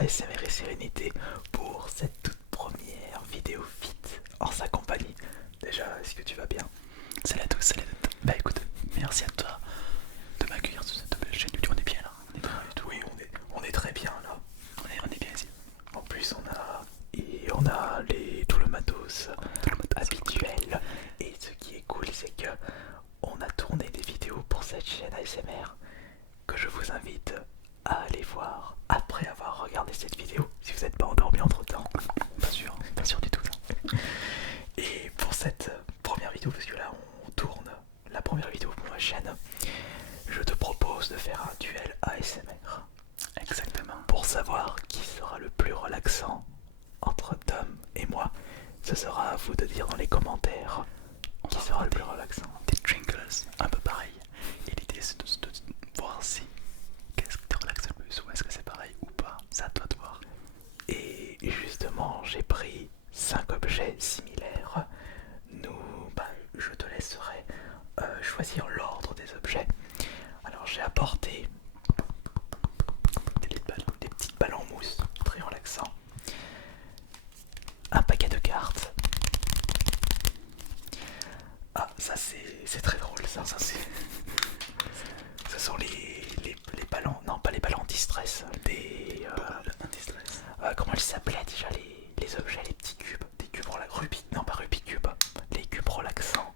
ASMR et Sérénité pour cette toute première vidéo fit en sa compagnie. Déjà, est-ce que tu vas bien? Salut à tous, salut à tous. Bah écoute, merci à toi de m'accueillir sur cette belle chaîne. On est bien là, on est bien du tout. Oui, on est très bien là. On est bien ici. En plus, on a tout le matos habituel. Et ce qui est cool, c'est que on a tourné des vidéos pour cette chaîne ASMR que je vous invite à aller voir après avoir regardé cette vidéo si vous n'êtes pas endormi entre temps. Pas sûr du tout ça. Et pour cette première vidéo, parce que là on tourne la première vidéo pour ma chaîne, je te propose de faire un duel ASMR. Exactement. Pour savoir qui sera le plus relaxant entre Tom et moi, ce sera à vous de dire dans les commentaires qui sera le plus relaxant. Des trinkles, un peu pareil. Et l'idée c'est de voir si qu'est-ce qui te relaxe le plus ou est-ce que c'est pareil ou pas. C'est à toi de voir. Et justement, j'ai pris 5 objets similaires. Je te laisserai choisir l'ordre des objets. Alors j'ai apporté des petites balles en mousse, très relaxant. Un paquet de cartes. Ah, ça c'est très drôle, ça c'est... Ce sont les ballons, non pas les ballons anti-stress, comment ils s'appelaient déjà les objets, les petits cubes, des cubes Rubik, non pas Rubik cube, les cubes relaxants,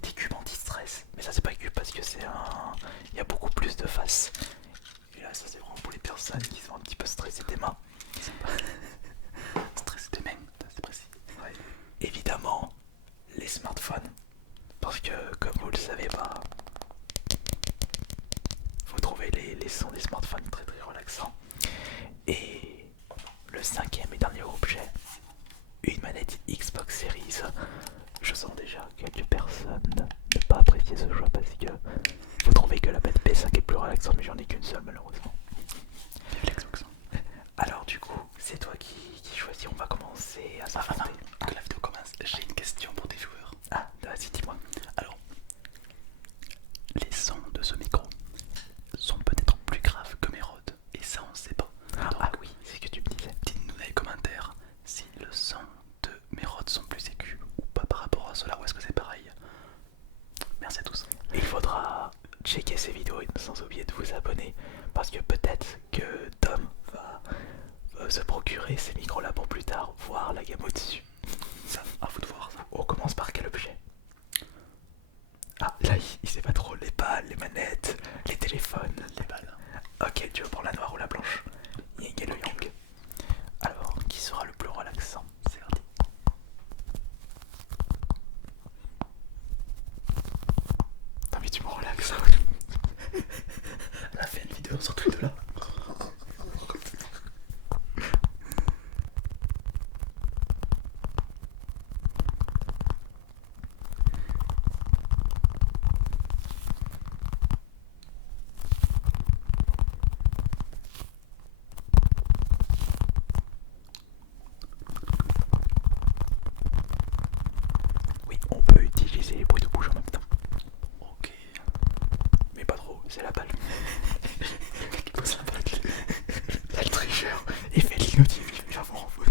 des cubes anti-stress, mais ça c'est pas cube parce que il y a beaucoup plus de faces. Et là ça c'est vraiment pour les personnes qui sont un petit peu stressées des mains. Stress des mains, c'est précis. Ouais. Évidemment, les smartphones, parce que comme vous le savez pas, vous trouvez les sons des smartphones très très relaxants. Et le cinquième et dernier objet, une manette Xbox Series. Je sens déjà quelques personnes ne pas apprécier ce choix parce que vous trouvez que la manette P5 est plus relaxante, mais j'en ai qu'une seule malheureusement. Vive l'Xbox. Alors du coup, c'est toi qui choisis, on va commencer à s'affronter. Avant que la vidéo commence, j'ai une question pour tes joueurs. Ah, vas-y, dis-moi. Alors, les sons de ce micro sont peut-être plus graves que mes rods, et ça on sait pas. Ah oui, c'est ce que tu me disais. Dites-nous dans les commentaires si le son de mes rods sont plus aigus ou pas par rapport à cela, ou est-ce que c'est pareil. Merci à tous. Et il faudra checker ces vidéos et sans oublier de vous abonner parce que peut-être que Tom va se procurer ces micros là pour plus tard, voir la gamme au-dessus. Ça, à vous de voir ça. On commence par quel objet? Ah, là il sait pas trop, les balles, les manettes, les téléphones. Les balles. Ok, tu veux prendre la noire ou la blanche? Yin et le yang. Alors, qui sera le plus relaxant? C'est parti. Attends, mais tu me relaxes. On a fait une vidéo sur tous les deux là. Oui, on peut utiliser les bruits de bouche en même temps. Ok. Mais pas trop, c'est la balle. Il pose la balle. Là, le tricheur, il fait l'inaudible, il va voir en faute.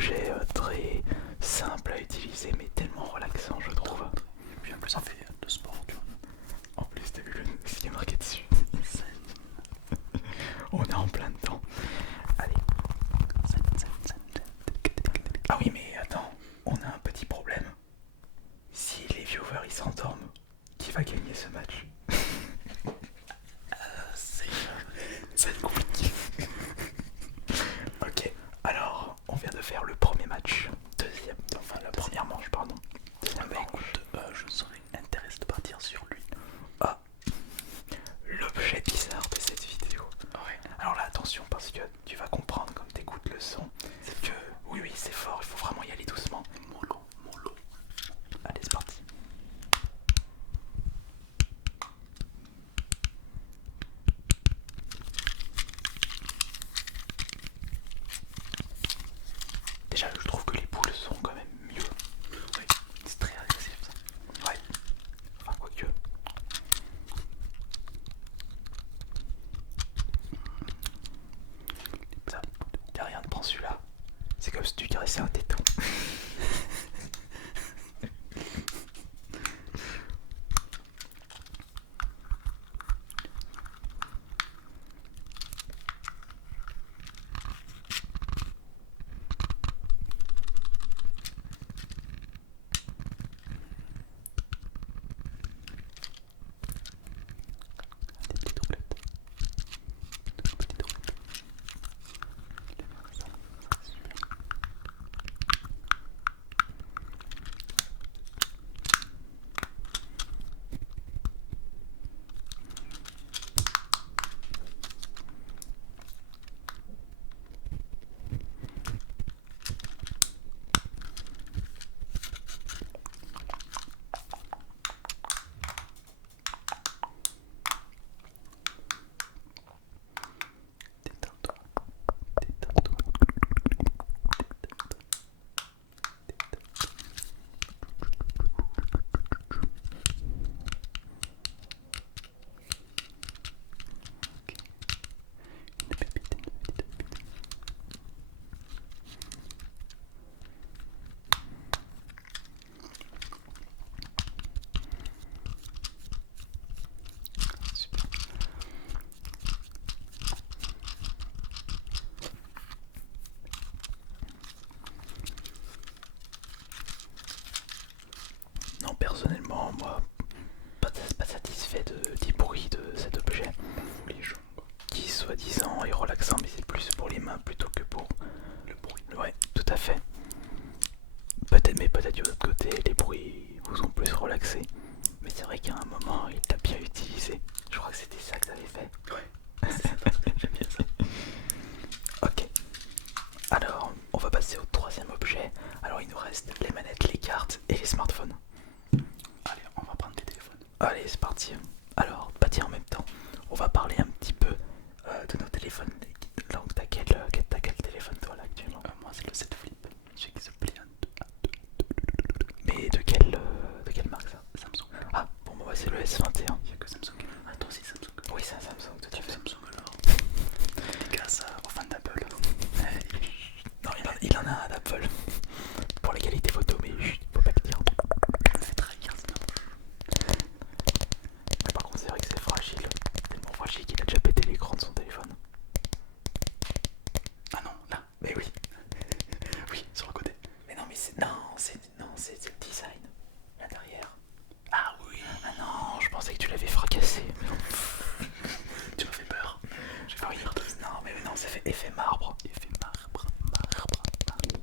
objet très simple à utiliser mais tellement relaxant je trouve. Et puis en plus ça fait de sport, tu vois. En plus t'as vu ce qui est marqué dessus. On est en plein dedans. Allez. Ah oui mais attends, on a un petit problème. Si les viewers ils s'endorment, qui va gagner ce match? C'est compliqué. Ok, alors on vient de faire le premier match. Deuxième, enfin la première manche, pardon. Deuxième Bah manche. écoute, je serais intéressé de partir sur lui. Ah, l'objet bizarre de cette vidéo. Ouais. Alors là, attention, parce que tu vas comprendre comme t'écoutes le son. C'est que, oui, c'est fort, il faut vraiment y aller doucement. Mollo, mollo. Allez, c'est parti. Déjà, je trouve que les boules sont quand même mieux. Oui, c'est très agressif ça. Ouais, enfin, quoique. Ça, y'a rien de prends celui-là. C'est comme si tu caressais un téton. Des petites roulettes. Toutes petites roulettes. Ça, c'est super. Détends-toi. Détends-toi. Ok. Une pépite, une petite pépite. Super. Non, personnellement, moi, pas satisfait du bruit de cet objet. Les gens, quoi. Qui soi-disant est relaxant, mais c'est plus pour les mains plutôt que pour Le bruit. ouais, tout à fait. Peut-être, mais peut-être de l'autre côté, les bruits vous ont plus relaxé. Mais c'est vrai qu'à un moment, il t'a bien utilisé. Je crois que c'était ça que t'avais fait. Ouais, c'est ça, j'aime bien ça. Ok. Alors, on va passer au troisième objet. Alors, il nous reste les manettes, les cartes et les smartphones. Allez, on va prendre les téléphones. Allez, c'est parti. Alors, pas dire en même temps. On va parler un petit peu de nos téléphones. Donc, t'as quel téléphone toi là actuellement? Moi, c'est le 7 Flip. Celui qui se plie en deux. Mais de quelle marque ça? Samsung. Ah, bon, moi c'est le S21. Il n'y a que Samsung. Ah, toi aussi Samsung. Oui, c'est un Samsung, tout à Tu fait. Samsung alors. Dédicace aux fans d'Apple. Non, il en a un d'Apple pour la qualité photo, mais chut, faut pas le dire. C'est trahir ça. Mais par contre, c'est vrai que c'est fragile. Tellement fragile qu'il a déjà pété l'écran de son téléphone. Ah non, là. Mais oui. Oui, sur le côté. Mais non, mais c'est le design. Là derrière. Ah oui. Ah non, je pensais que tu l'avais fracassé. Tu m'as fait peur. J'ai fait rire. Non, mais non, ça fait effet marbre. Il fait marbre, marbre, marbre.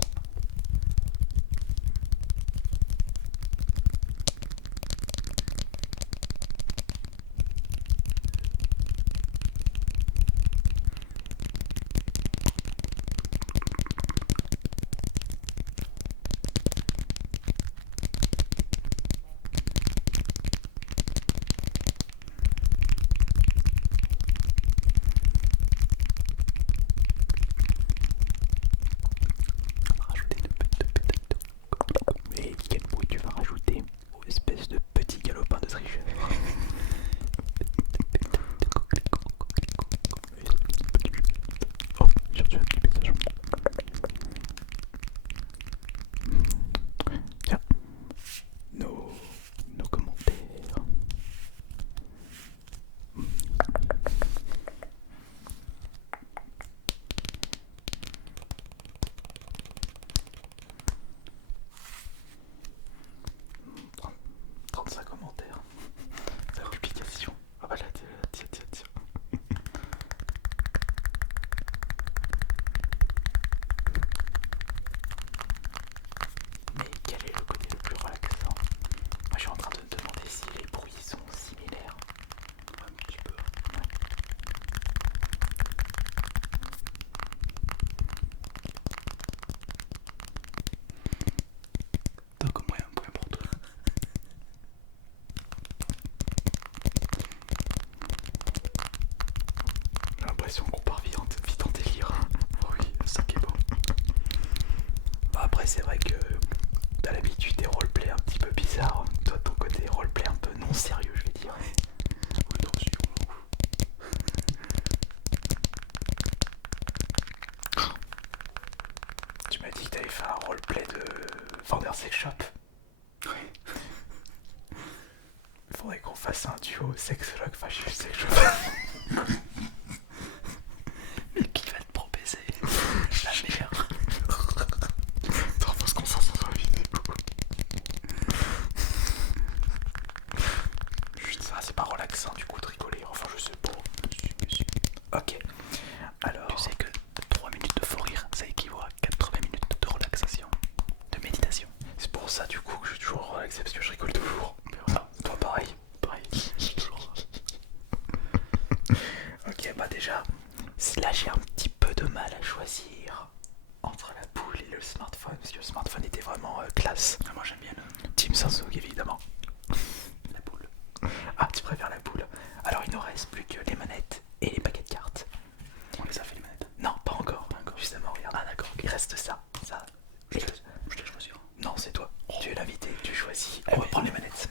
c'est vrai que t'as l'habitude des roleplays un petit peu bizarres. Toi, de ton côté, roleplay un peu non sérieux, je vais dire. Oui, non, si, Tu m'as dit que t'avais fait un roleplay de vendeur sex shop. oui. Faudrait qu'on fasse un duo sexologue fâché sex shop. Mais qui va te proposer la meilleure? Attends, faut se concentrer sur la vidéo. Chut, ça c'est pas relaxant du coup de rigoler, enfin je sais pas. Ok, alors... Tu sais que 3 minutes de faux rire, ça équivaut à 80 minutes de relaxation, de méditation. C'est pour ça du coup que je suis toujours relaxé parce que je rigole toujours. Ah, toi pareil. Pareil, toujours. Ok, bah déjà, là j'ai un petit peu de mal à choisir entre la boule et le smartphone parce que le smartphone était vraiment classe. Ah, moi j'aime bien Team Samsung évidemment. la boule. Ah, tu préfères la boule. Alors il ne reste plus que les manettes et les paquets de cartes. On les a fait les manettes. Non, pas encore. Justement, regarde. Ah d'accord, ok. Il reste ça. Je te choisir. Non, c'est toi. Tu es l'invité, tu choisis. Ah On va oui. prendre les manettes.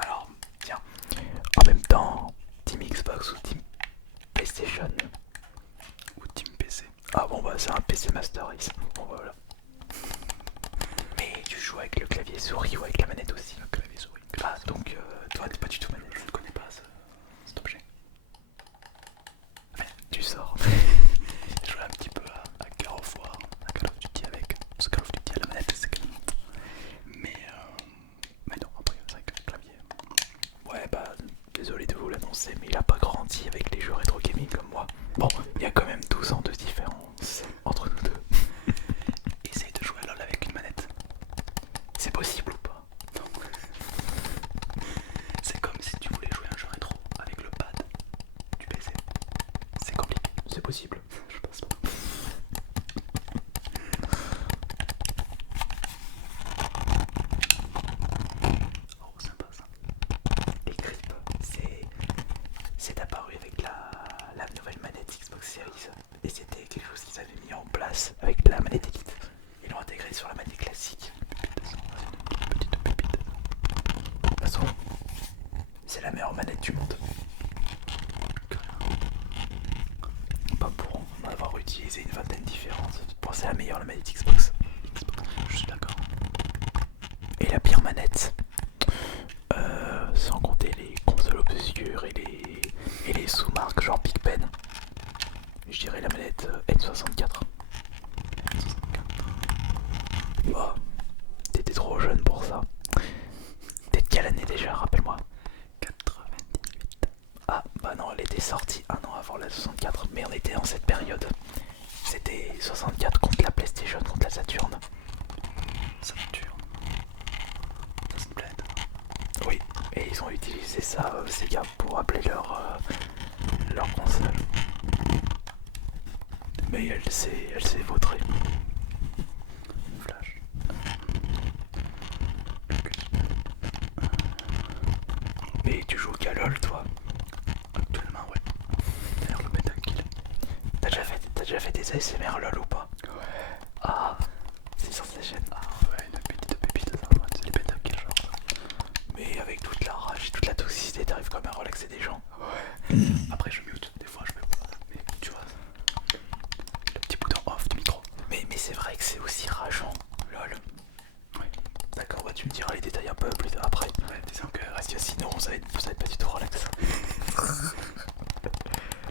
Alors, tiens. En même temps, Team Xbox ou Team PlayStation. Ou Team PC. Ah bon bah c'est un PC Master Race. Bon bah, voilà. Mais tu joues avec le clavier souris ou avec la manette aussi. Le clavier souris. Ah donc toi t'es pas du tout manette. Je ne connais pas cet objet. Tu sors. Je jouais un petit peu à Call of War, à Call of Duty avec ce Call of Duty à la manette, c'est que... Mais non, après c'est vrai que le clavier... Ouais bah désolé de vous l'annoncer mais il a pas grandi avec les jeux rétro gaming comme moi. Bon, il y a quand même 12 ans de différence entre nous deux. Essaye de jouer à LoL avec une manette. C'est possible ou pas? Non. C'est comme si tu voulais jouer à un jeu rétro avec le pad du PC. C'est compliqué. C'est possible. Je pense pas. Oh, sympa ça. Les grips, c'est apparu avec la nouvelle manette Xbox Series et c'était quelque chose qu'ils avaient mis en place avec la manette Elite. Ils l'ont intégré sur la manette classique. Petite pépite. De toute façon, c'est la meilleure manette du monde. Pas pour en avoir utilisé une vingtaine différentes. Pour c'est la meilleure la manette Xbox. Je suis d'accord. Et la pire manette, sans compter les consoles obscures et les sous-marques genre Big Ben, je dirais la manette N64. Oh, t'étais trop jeune pour ça. T'es de quelle année déjà, rappelle-moi? 98. Ah, bah non, elle était sortie un an avant la 64, mais on était dans cette période. C'était 64 contre la PlayStation, contre la Saturn. Saturn. Ça se plaide. Oui, et ils ont utilisé ça, ces gars, pour appeler leur console. Mais elle s'est vautrée. Flash. Mais tu joues qu'à LoL, toi? Actuellement, ouais. D'ailleurs, le Pentakill. T'as déjà fait des ASMR LoL ou pas? Ouais. Ah, c'est sur ta chaîne. Ah ouais, une petite pépite ça, ouais. C'est les Pentakill genre. Mais avec toute la rage et toute la toxicité, t'arrives quand même à relaxer des gens. Ouais. Après, je mute. Des fois, je mets. Mais tu vois, le petit bouton off du micro. Mais c'est vrai que c'est aussi rageant, LoL. Ouais. D'accord, bah tu me diras les détails un peu plus tard après. Ouais, disons que Parce que sinon, ça va être pas du tout relax.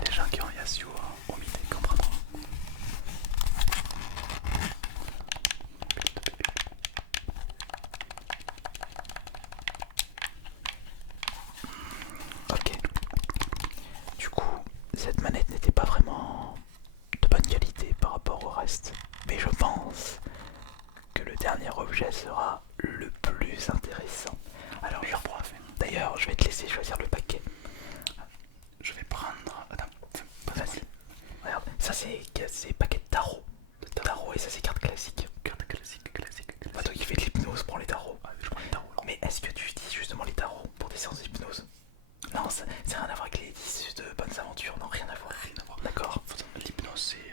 les gens qui ont Yasuo au midi comprendront. Ok. Du coup, cette manette n'était pas vraiment de bonne qualité par rapport au reste. Mais je pense que le dernier objet sera le plus intéressant. Alors, Meilleur pour la fin. d'ailleurs, je vais te laisser choisir le paquet. Je vais prendre. Attends, Vas-y. Regarde, ça c'est paquet de tarot. Tarot et ça c'est carte classique. Carte classique, classique. Bah toi qui fais de l'hypnose, prends les tarots. Ouais, je prends les tarots là. Mais est-ce que tu utilises justement les tarots pour des séances d'hypnose? Non, ça n'a rien à voir avec les 10 de bonnes aventures, non, rien à voir. Rien à voir. D'accord. L'hypnose, c'est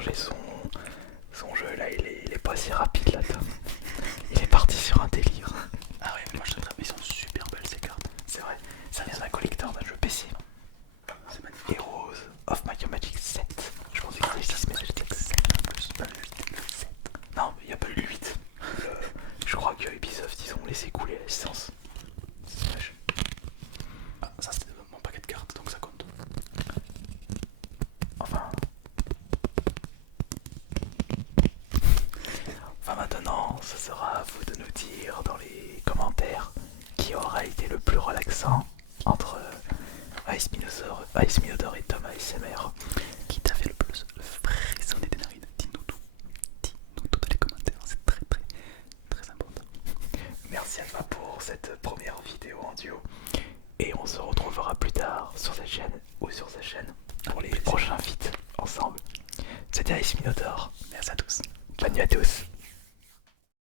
changer son jeu là, il est pas si rapide là. Il est parti sur un délire. Ah ouais, mais moi je te ils sont super belles ces cartes. C'est vrai, ça vient d'un collecteur d'un jeu PC. C'est magnifique. Heroes of Might and Magic 7. Je pensais que c'était 6 mais c'était 7 en plus. Pas le 8, le 7. Non, il n'y a pas le 8. Je crois que Ubisoft ils ont laissé couler la licence. C'est dommage. Ah, ça c'était mon paquet de cartes donc ça compte. Enfin maintenant, ce sera à vous de nous dire dans les commentaires qui aura été le plus relaxant entre Ice Minotaur et Tom ASMR. Qui t'a fait le plus le frisson des narines? Dis-nous tout. Dis-nous tout dans les commentaires, c'est très très très important. Merci à toi pour cette première vidéo en duo. Et on se retrouvera plus tard sur cette chaîne ou sur sa chaîne pour les prochains feats ensemble. C'était Ice Minotaur. Merci à tous. Bonne nuit à tous.